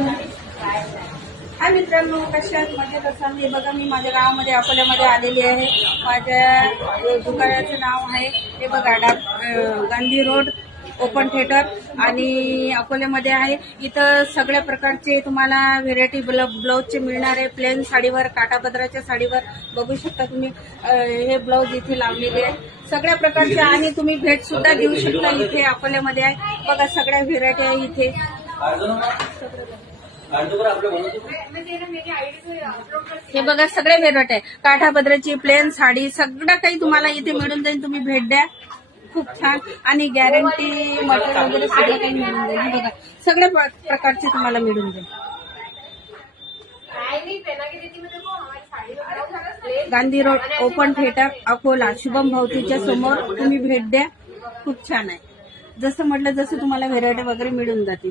हाय मित्रांनो, कशा आहात? मजेत असाल? हे बघा, मी माझ्या गावामध्ये अकोल्यामध्ये आलेली आहे. माझ्या दुकानाचं नाव आहे हे बघा, गांधी रोड ओपन थिएटर आणि अकोल्यामध्ये आहे. इथं सगळ्या प्रकारचे तुम्हाला व्हेरायटी ब्लाऊजचे मिळणार आहे. प्लेन साडीवर, काठापदराच्या साडीवर बघू शकता तुम्ही. हे ब्लाऊज इथे लावलेले आहे सगळ्या प्रकारचे, आणि तुम्ही भेट सुद्धा देऊ शकता. इथे अकोल्यामध्ये आहे बघा, सगळ्या व्हेरायटी आहे इथे. हे बघा, सगळे व्हेरायटी आहे. काठापदराची, प्लेन साडी, सगळं काही तुम्हाला इथे मिळून जाईल. तुम्ही भेट द्या, खूप छान. आणि गॅरंटी मटेरियल वगैरे सगळं काही मिळून जाईल. हे बघा, सगळ्या प्रकारचे तुम्हाला मिळून जाईल. Gandhi road open theatre Akola, Shubham भवतीच्या समोर तुम्ही भेट द्या, खूप छान आहे. जसं म्हटलं तसं तुम्हाला व्हेरायटी वगैरे मिळून जातील.